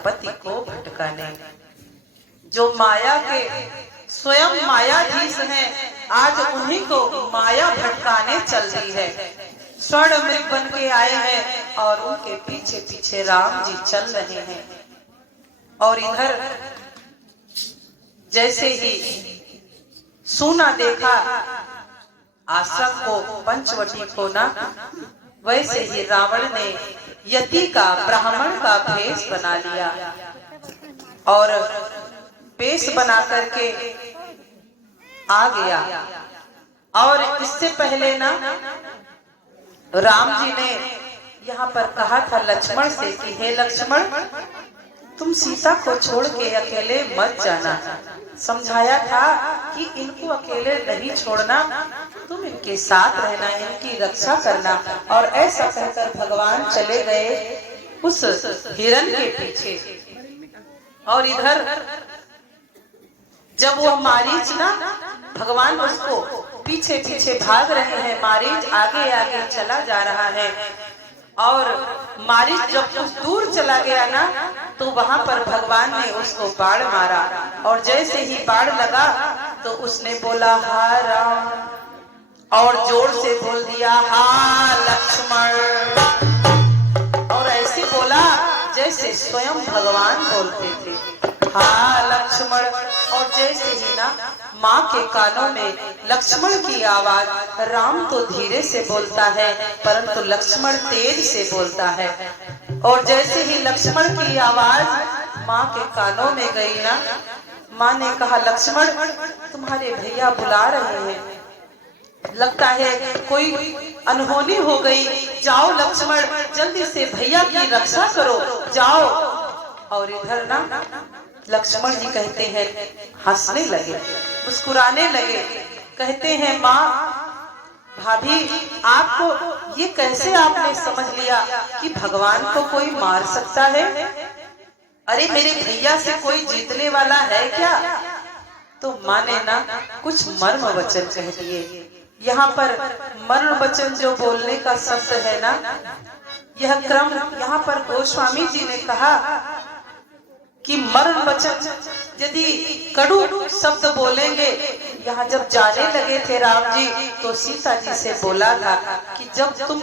पति को भटकाने। जो माया के स्वयं मायाधीश हैं, आज उन्हीं को माया भटकाने चल रही है। स्वर्ण मृग बन के आए हैं और उनके पीछे पीछे राम जी चल रहे हैं। और इधर जैसे ही सूना देखा आश्रम को, पंचवटी को ना, वैसे ही रावण ने यति का, ब्राह्मण का भेष बना लिया और भेष बना करके आ गया। और इससे पहले ना राम जी ने यहाँ पर कहा था लक्ष्मण से कि हे लक्ष्मण, तुम सीता को छोड़ के अकेले मत जाना। समझाया था कि इनको अकेले नहीं छोड़ना, तुम इनके साथ रहना, इनकी रक्षा करना। और ऐसा कहकर भगवान चले गए उस हिरण के पीछे। और इधर जब वह मारीच ना, भगवान उसको पीछे पीछे भाग रहे हैं, मारीच आगे आगे चला जा रहा है। और मारीच जब कुछ दूर चला गया ना, तो वहां पर भगवान ने उसको बाण मारा। और जैसे ही बाण लगा तो उसने बोला हा राम, और जोर से बोल दिया हा लक्ष्मण। और ऐसे बोला जैसे स्वयं भगवान बोलते थे, हा लक्ष्मण। और जैसे ही ना माँ के कानों में लक्ष्मण की आवाज, राम तो धीरे से बोलता है परंतु लक्ष्मण तेज से बोलता है। और जैसे ही लक्ष्मण की आवाज माँ के कानों में गई ना, माँ ने कहा लक्ष्मण तुम्हारे भैया बुला रहे हैं, लगता है कोई अनहोनी हो गई, जाओ लक्ष्मण जल्दी से भैया की रक्षा करो, जाओ। और इधर ना लक्ष्मण जी कहते हैं, हंसने लगे, मुस्कुराने लगे, कहते हैं माँ भाभी आपको ये कैसे आपने समझ लिया कि भगवान को कोई मार सकता है? अरे मेरे भैया से कोई जीतने वाला है क्या? तो माँ ने ना कुछ मर्म वचन कह दिए। यहाँ पर मर्म वचन जो बोलने का शब्द है ना, यह क्रम यहाँ पर गोस्वामी जी ने कहा कि मर्म वचन यदि कड़ू शब्द बोलेंगे, यहाँ जब जाने लगे थे राम जी तो सीता जी से बोला था कि जब तुम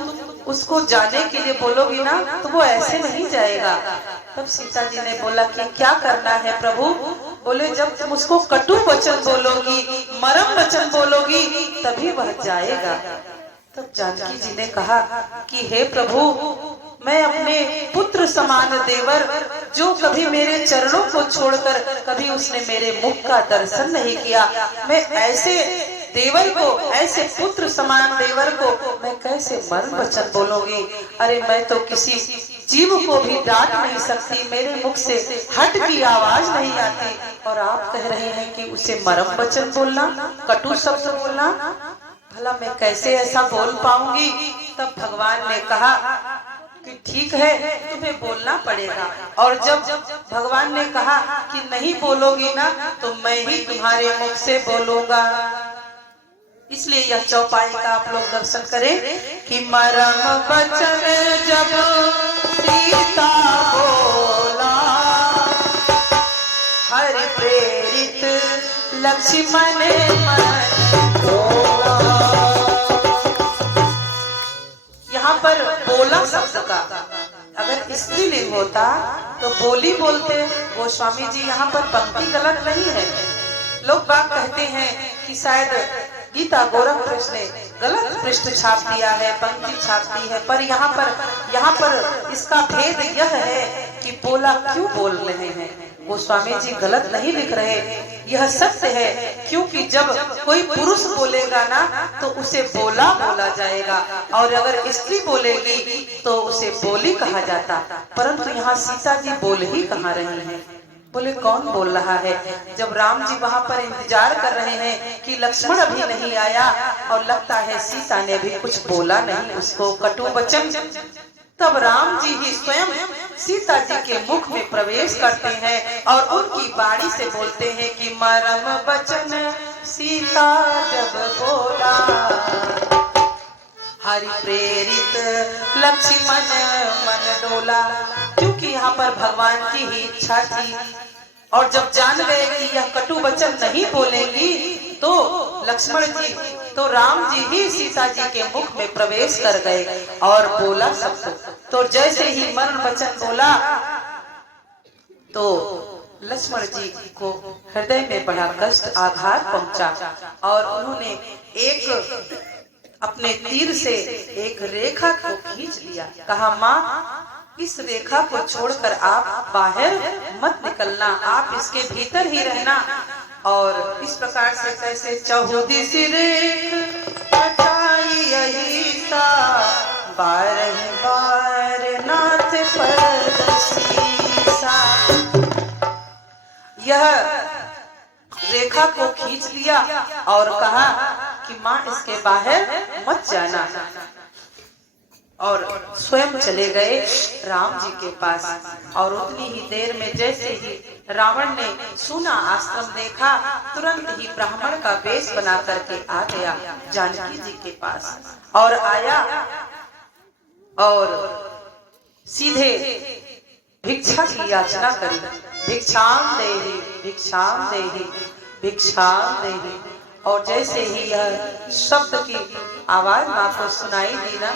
उसको जाने के लिए बोलोगी ना तो वो ऐसे नहीं जाएगा। तब सीता जी ने बोला कि क्या करना है प्रभु? बोले जब तुम उसको कटु वचन बोलोगी, मरम वचन बोलोगी तभी वह जाएगा। तब जानकी जी ने कहा कि हे प्रभु, मैं अपने पुत्र समान देवर, जो कभी मेरे चरणों को छोड़कर कभी उसने मेरे मुख का दर्शन नहीं किया, मैं ऐसे देवर को, ऐसे पुत्र समान देवर को मैं कैसे मर्म वचन बोलूंगी? अरे मैं तो किसी जीव को भी डांट नहीं सकती, मेरे मुख से हट की आवाज नहीं आती, और आप कह रहे हैं कि उसे मर्म वचन बोलना, कटु शब्द बोलना, भला मैं कैसे ऐसा बोल पाऊंगी? तब भगवान ने कहा कि ठीक है तुम्हें बोलना पड़ेगा। और जब भगवान ने कहा कि नहीं बोलोगी ना तो मैं ही तुम्हारे मुख से बोलूंगा, इसलिए यह चौपाई का आप लोग दर्शन करें कि मरम वचन जब सीता बोला, हरि प्रेरित लक्ष्मण मन बोला। यहाँ पर बोला शब्द का अगर स्त्रीलिंग होता तो बोली बोलते। गोस्वामी जी यहाँ पर पंक्ति गलत नहीं है। लोग बात कहते हैं कि शायद गीता गोरख पृष्ठ ने गलत पृष्ठ छाप दिया है, पंक्ति छाप दी है, पर यहाँ पर इसका भेद यह है कि बोला क्यों बोल रहे हैं। गोस्वामी जी गलत नहीं लिख रहे, यह सत्य है, क्योंकि जब कोई पुरुष बोलेगा ना तो उसे बोला बोला जाएगा, और अगर स्त्री बोलेगी तो उसे बोली कहा जाता। परंतु यहाँ सीता जी बोल ही कहाँ रही हैं। बोले कौन बोल रहा है? जब राम जी वहां पर इंतजार कर रहे हैं कि लक्ष्मण अभी नहीं आया और लगता है सीता ने भी कुछ बोला नहीं उसको कटु वचन, तब राम जी ही स्वयं सीता जी के मुख में प्रवेश करते हैं और उनकी बाणी से बोलते हैं कि मरम वचन सीता जब बोला, हरि प्रेरित लक्ष्मण मन डोला। क्योंकि यहाँ पर भगवान की ही इच्छा थी। और जब जान गए कि यह कटु वचन नहीं बोलेंगी तो लक्ष्मण जी तो राम जी ही सीता जी के मुख में प्रवेश कर गए और बोला सबको। तो जैसे ही मरण वचन बोला तो लक्ष्मण जी को हृदय में बड़ा कष्ट आघात पहुंचा और उन्होंने एक अपने तीर से एक रेखा को खींच लिया। कहा, माँ इस रेखा को छोड़कर आप बाहर मत निकलना, आप इसके भीतर ही रहना। और इस प्रकार से कैसे चहुदिस रेख यही सा बारह बार नाथ परदसीसा। यह रेखा को खींच लिया और कहा कि माँ इसके बाहर मत जाना। और स्वयं चले गए राम जी के पास। और उतनी ही देर में जैसे ही रावण ने सुना आश्रम देखा, तुरंत ही ब्राह्मण का वेश बना करके आ गया जानकी जी के पास। और आया और सीधे भिक्षा की याचना करी, भिक्षाम देहि भिक्षाम देहि भिक्षाम देहि। और जैसे ही यह शब्द की आवाज माँ को सुनाई दी ना,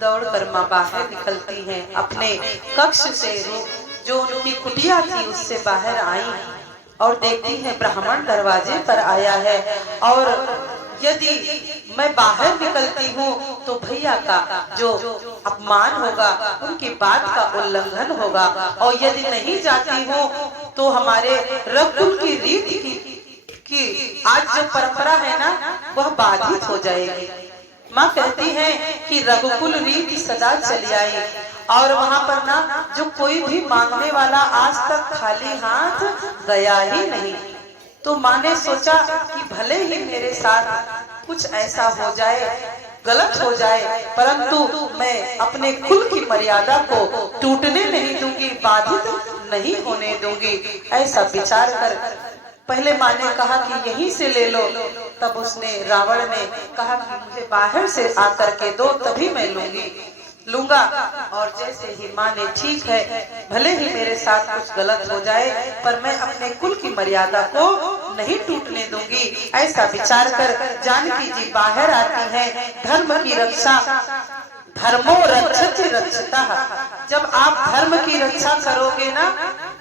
दौड़कर माँ बाहर निकलती हैं अपने कक्ष से, जो उनकी कुटिया थी उससे बाहर आई और देखती है ब्राह्मण दरवाजे पर आया है। और यदि मैं बाहर निकलती हूँ तो भैया का जो अपमान होगा, उनकी बात का उल्लंघन होगा। और यदि नहीं जाती हूँ तो हमारे रघुकुल की रीत की आज जो परंपरा है ना, वह बाधित हो जाएगी। माँ कहती है कि रघुकुल रीति सदा चली आई और वहाँ पर ना जो कोई भी मांगने वाला आज तक खाली हाथ गया ही नहीं। तो माँ ने सोचा कि भले ही मेरे साथ कुछ ऐसा हो जाए, गलत हो जाए, परंतु मैं अपने कुल की मर्यादा को टूटने नहीं दूंगी, बाधित नहीं होने दूंगी। ऐसा विचार कर पहले माँ ने कहा कि यहीं से ले लो, तब उसने रावण ने कहा कि मुझे बाहर से आकर के दो, तभी मैं लूंगा। और जैसे ही माँ ने, ठीक है भले ही मेरे साथ कुछ गलत हो जाए पर मैं अपने कुल की मर्यादा को नहीं टूटने दूंगी, ऐसा विचार कर जानकी जी बाहर आती हैं। धर्म की रक्षा, धर्मो रक्षति रक्षता। जब आप धर्म की रक्षा करोगे ना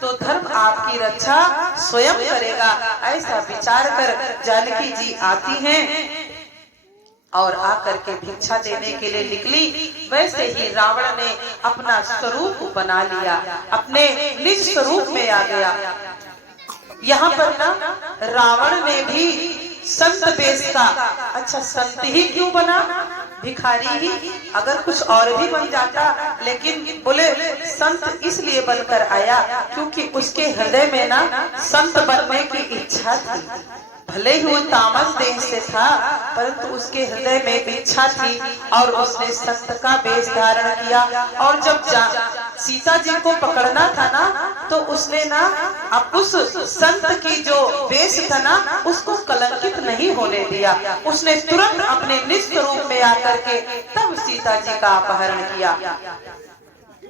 तो धर्म आपकी रक्षा स्वयं करेगा, ऐसा विचार कर जानकी जी आती हैं और आकर के भिक्षा देने के लिए निकली। वैसे ही रावण ने अपना स्वरूप बना लिया, अपने निज स्वरूप में आ गया। यहाँ पर ना रावण ने भी संत वेश का, अच्छा संत ही क्यों बना, भिखारी ही, अगर कुछ और भी बन जाता, लेकिन बोले संत इसलिए बनकर आया क्योंकि उसके हृदय में ना संत बनने की इच्छा थी। भले ही वो तामस देह से था परंतु उसके हृदय में इच्छा थी और उसने संत का वेश धारण किया। और जब सीता जी को पकड़ना था ना तो उसने ना अब उस संत की जो वेश था ना उसको कलंकित नहीं होने दिया। उसने तुरंत अपने निज स्वरूप में आकर के तब सीता जी का अपहरण किया।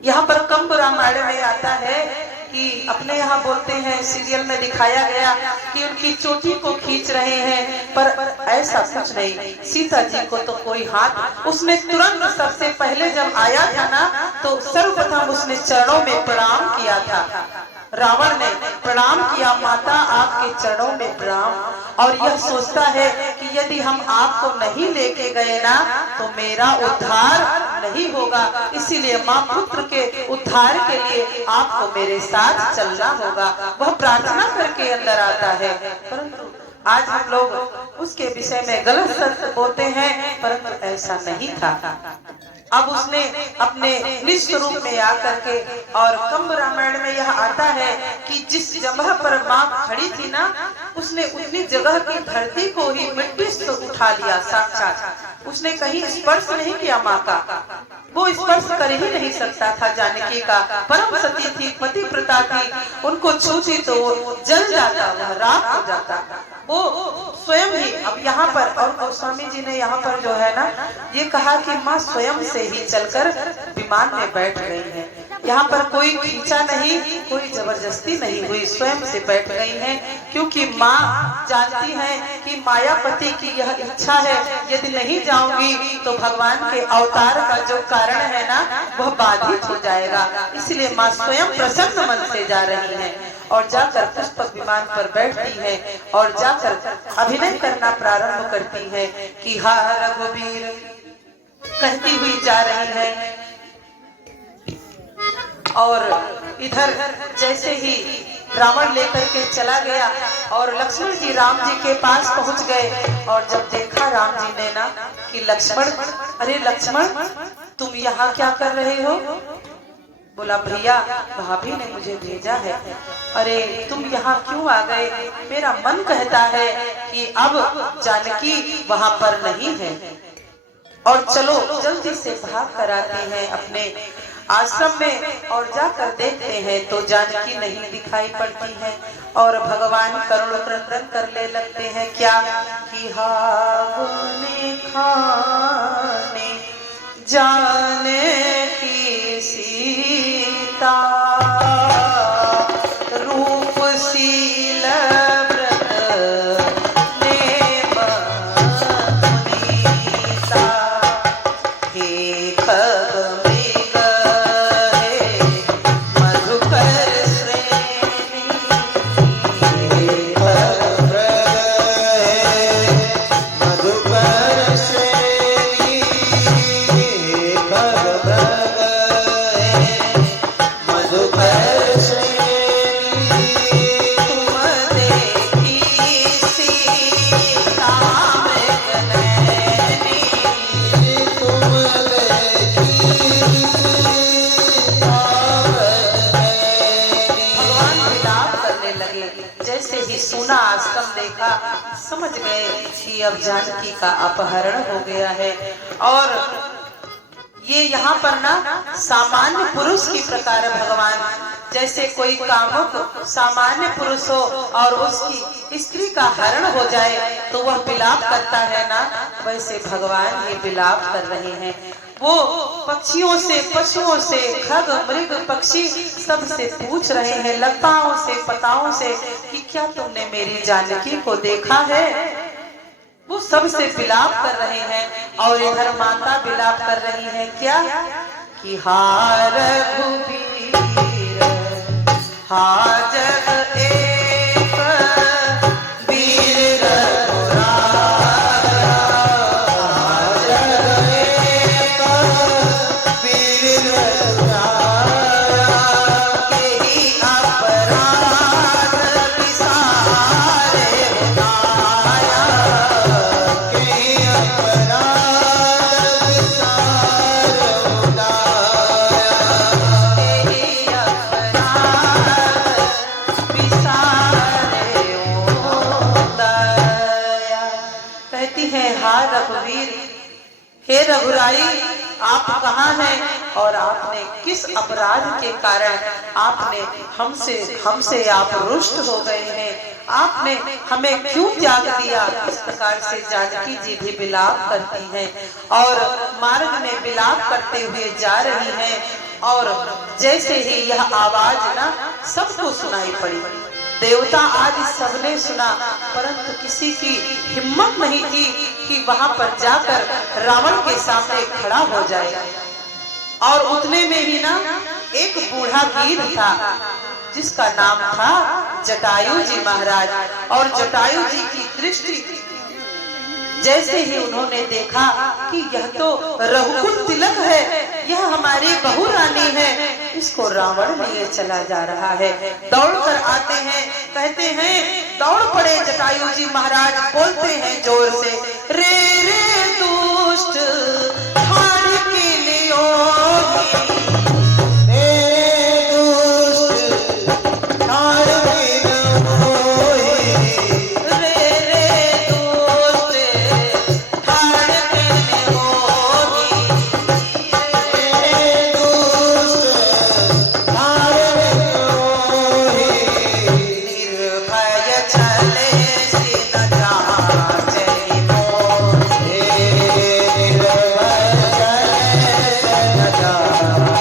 यहाँ पर कंब रामायण में आता है कि अपने यहाँ बोलते हैं, सीरियल में दिखाया गया कि उनकी चोटी को खींच रहे हैं, पर ऐसा कुछ नहीं। सीता जी को तो कोई हाथ, उसने तुरंत सबसे पहले जब आया था ना तो सर्वप्रथम उसने चरणों में प्रणाम किया था। रावण ने प्रणाम किया, माता आपके चरणों में प्रणाम। और यह सोचता है कि यदि हम आपको नहीं लेके गए ना तो मेरा उद्धार नहीं होगा, इसीलिए माँ पुत्र के उद्धार के लिए आपको मेरे साथ चलना होगा। वह प्रार्थना करके अंदर आता है। परंतु आज हम लोग उसके विषय में गलत सत्य बोलते हैं, परंतु ऐसा नहीं था। अब उसने अपने निज स्वरूप में आकर के, और कंब रामायण में यह आता है कि जिस जगह पर माँ खड़ी थी ना उसने उतनी जगह की धरती को ही मिट्टी से उठा लिया साक्षात। उसने कहीं स्पर्श नहीं किया माँ का, वो स्पर्श कर ही नहीं सकता था। जानकी का परम सती थी, पतिव्रता थी, उनको छूती तो वो जल जाता, वह राख हो जाता, वो स्वयं ही। अब यहाँ पर और गोस्वामी जी ने यहाँ पर जो है ना ये कहा कि माँ स्वयं से ही चलकर विमान में बैठ गई है। यहाँ पर कोई खींचा नहीं, कोई जबरदस्ती नहीं हुई, स्वयं से बैठ गई हैं, क्योंकि माँ जानती है कि मायापति की यह इच्छा है, यदि नहीं जाऊंगी तो भगवान के अवतार का जो कारण है ना वह बाधित हो जाएगा। इसलिए माँ स्वयं प्रसन्न मन से जा रही है और जाकर पुष्पक विमान पर बैठती है और जाकर अभिनय करना प्रारंभ करती है कि हा रघुवीर कहती हुई जा रही है। और इधर जैसे ही रावण लेकर के चला गया और लक्ष्मण जी राम जी के पास पहुंच गए और जब देखा राम जी ने ना कि लक्ष्मण, अरे लक्ष्मण तुम यहाँ क्या कर रहे हो? बोला भैया भाभी ने मुझे भेजा है। अरे तुम यहाँ क्यों आ गए? मेरा मन कहता है कि अब जानकी वहां पर नहीं है और चलो जल्दी से भाग कर आते हैं अपने आश्रम में और जाकर देखते हैं तो जानकी नहीं दिखाई पड़ती है और भगवान करुण क्रंदन करने लगते हैं। क्या कि हाने खाने जाने की सीता रूप शील व्रत ने बनीता हे खग सुना आश्रम देखा, समझ गए कि अब जानकी का अपहरण हो गया है। और ये यहाँ पर ना सामान्य पुरुष की प्रकार भगवान, जैसे कोई कामुक सामान्य पुरुष हो और उसकी स्त्री का हरण हो जाए तो वह विलाप करता है ना, वैसे भगवान ये विलाप कर रहे हैं। वो पक्षियों से, पशुओं से, खग मृग पक्षी सब से पूछ रहे हैं, लताओं से, पताओं से कि क्या तुमने मेरी जानकी को देखा है? वो सब से विलाप कर रहे हैं और इधर माता विलाप कर रही है। क्या कि हा रघुवीर हा जग एक वीर हे रघुराई आप कहाँ हैं और आपने किस अपराध के कारण आपने हमसे आप रुष्ट हो गए हैं? आपने हमें क्यों त्याग दिया? इस प्रकार से जानकी जी भी विलाप करती हैं और मार्ग में विलाप करते हुए जा रही हैं। और जैसे ही यह आवाज ना सबको सुनाई पड़ी, देवता आदि सबने सुना, परंतु किसी की हिम्मत नहीं थी कि वहां पर जाकर रावण के सामने खड़ा हो जाए। और उतने में ही ना एक बूढ़ा गिद्ध था जिसका नाम था जटायु जी महाराज। और जटायु जी की दृष्टि जैसे ही उन्होंने देखा कि यह तो रघुकुल तिलक है, यह हमारी बहू रानी है, इसको रावण लिए चला जा रहा है, दौड़ कर आते हैं, कहते हैं, दौड़ पड़े जटायु जी महाराज, बोलते हैं जोर से, रे रे दुष्ट हार के लियो जा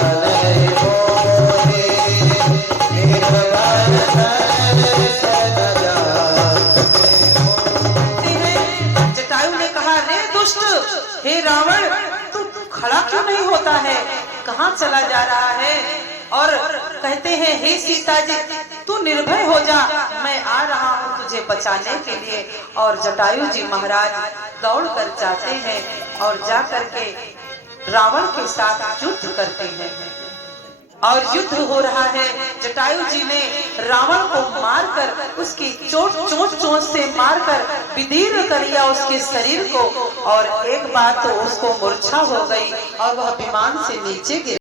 क्यों नहीं होता है, कहाँ चला जा रहा है। और कहते हैं हे सीता जी तू निर्भय हो जा, मैं आ रहा हूँ तुझे बचाने के लिए। और जटायु जी महाराज दौड़ कर जाते हैं और जा करके रावण के साथ युद्ध करते हैं। और युद्ध हो रहा है, जटायु जी ने रावण को मारकर उसकी चोट से मारकर विदीर्ण कर दिया उसके शरीर को। और एक बार तो उसको मूर्छा हो गई और वह विमान से नीचे गिर